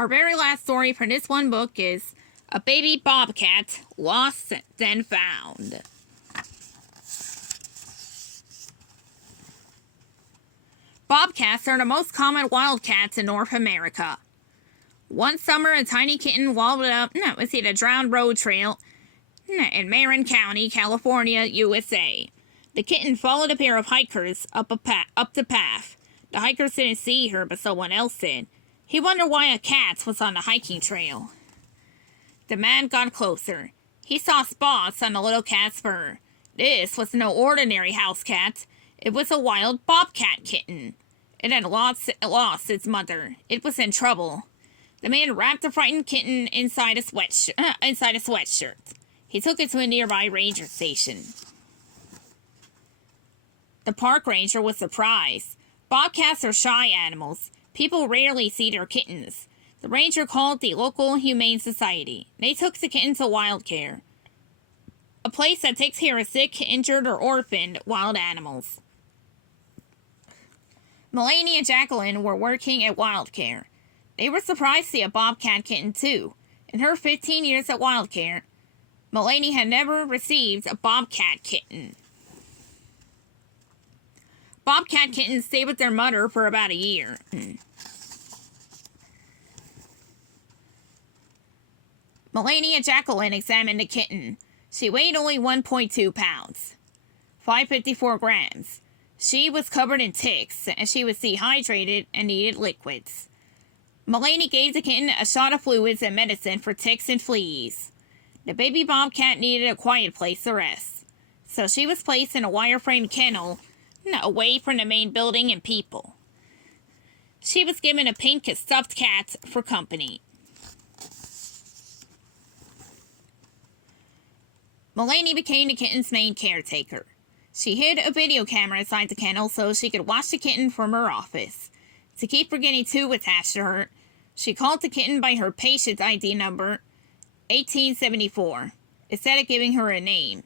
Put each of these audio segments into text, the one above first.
Our very last story for this one book is A Baby Bobcat Lost Then Found. Bobcats are the most common wildcats in North America. One summer, a tiny kitten wobbled up a drowned road trail in Marin County, California, USA. The kitten followed a pair of hikers up the path. The hikers didn't see her, but someone else did. He wondered why a cat was on the hiking trail. The man got closer. He saw spots on the little cat's fur. This was no ordinary house cat. It was a wild bobcat kitten. It had lost its mother. It was in trouble. The man wrapped the frightened kitten inside a sweatshirt. He took it to a nearby ranger station. The park ranger was surprised. Bobcats are shy animals. People rarely see their kittens. The ranger called the local humane society. They took the kitten to Wild Care, a place that takes care of sick, injured, or orphaned wild animals. Melanie and Jacqueline were working at Wild Care. They were surprised to see a bobcat kitten, too. In her 15 years at Wild Care, Melanie had never received a bobcat kitten. Bobcat kittens stay with their mother for about a year. Melanie and Jacqueline examined the kitten. She weighed only 1.2 pounds, 554 grams. She was covered in ticks, and she was dehydrated and needed liquids. Melanie gave the kitten a shot of fluids and medicine for ticks and fleas. The baby bobcat needed a quiet place to rest, so she was placed in a wire-framed kennel away from the main building and people. She was given a pink stuffed cat for company. Melanie became the kitten's main caretaker. She hid a video camera inside the kennel so she could watch the kitten from her office. To keep from getting too attached to her, she called the kitten by her patient ID number, 1874, instead of giving her a name.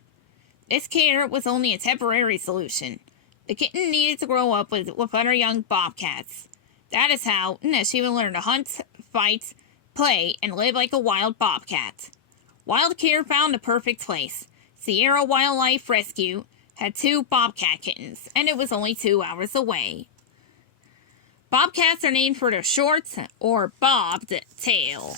This care was only a temporary solution. The kitten needed to grow up with other young bobcats. That is how she would learn to hunt, fight, play, and live like a wild bobcat. Wild Care found the perfect place. Sierra Wildlife Rescue had 2 bobcat kittens, and it was only 2 hours away. Bobcats are named for their short or bobbed tail.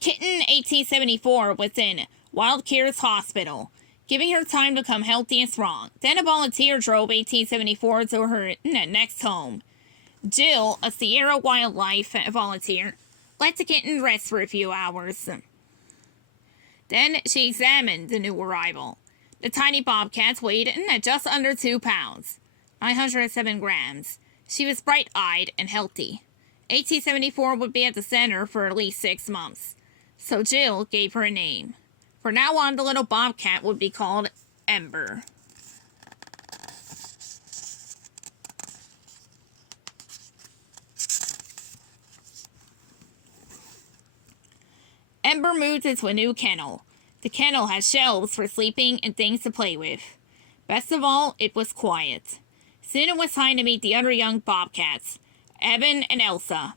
Kitten 1874 was in Wild Care's hospital, giving her time to become healthy and strong. Then a volunteer drove 1874 to her next home. Jill, a Sierra Wildlife volunteer, let the kitten rest for a few hours. Then she examined the new arrival. The tiny bobcat weighed just under 2 pounds, 907 grams. She was bright-eyed and healthy. 1874 would be at the center for at least 6 months, so Jill gave her a name. From now on, the little bobcat would be called Ember. Ember moved into a new kennel. The kennel had shelves for sleeping and things to play with. Best of all, it was quiet. Soon it was time to meet the other young bobcats, Evan and Elsa.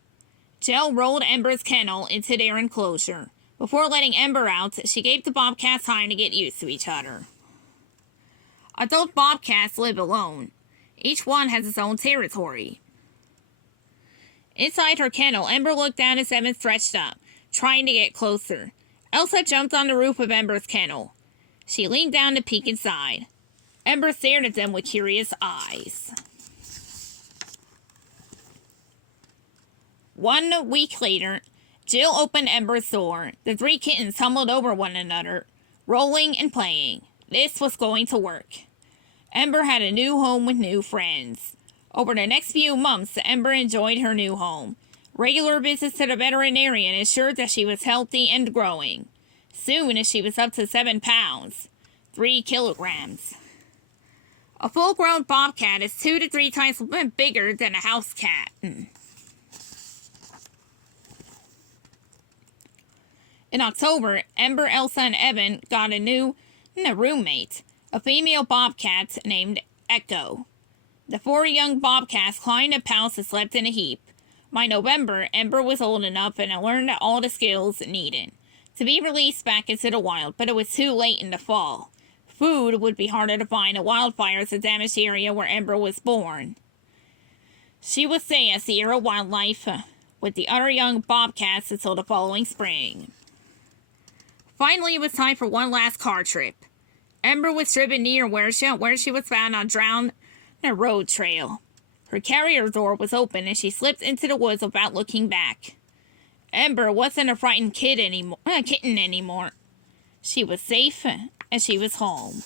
Jill rolled Ember's kennel into their enclosure. Before letting Ember out, she gave the bobcats time to get used to each other. Adult bobcats live alone. Each one has its own territory. Inside her kennel, Ember looked down as Evan stretched up, trying to get closer. Elsa jumped on the roof of Ember's kennel. She leaned down to peek inside. Ember stared at them with curious eyes. 1 week later, Jill opened Ember's door. The 3 kittens tumbled over one another, rolling and playing. This was going to work. Ember had a new home with new friends. Over the next few months, Ember enjoyed her new home. Regular visits to the veterinarian ensured that she was healthy and growing. Soon, she was up to 7 pounds, 3 kilograms. A full-grown bobcat is 2 to 3 times bigger than a house cat. In October, Ember, Elsa, and Evan got a new roommate, a female bobcat named Echo. The 4 young bobcats climbed a pouch and slept in a heap. By November, Ember was old enough and had learned all the skills needed to be released back into the wild, but it was too late in the fall. Food would be harder to find, and wildfires had damaged the area where Ember was born. She would stay at Sierra Wildlife with the other young bobcats until the following spring. Finally, it was time for one last car trip. Ember was driven near where she was found on a road trail. Her carrier door was open and she slipped into the woods without looking back. Ember wasn't a frightened kitten anymore. She was safe and she was home.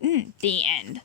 The end.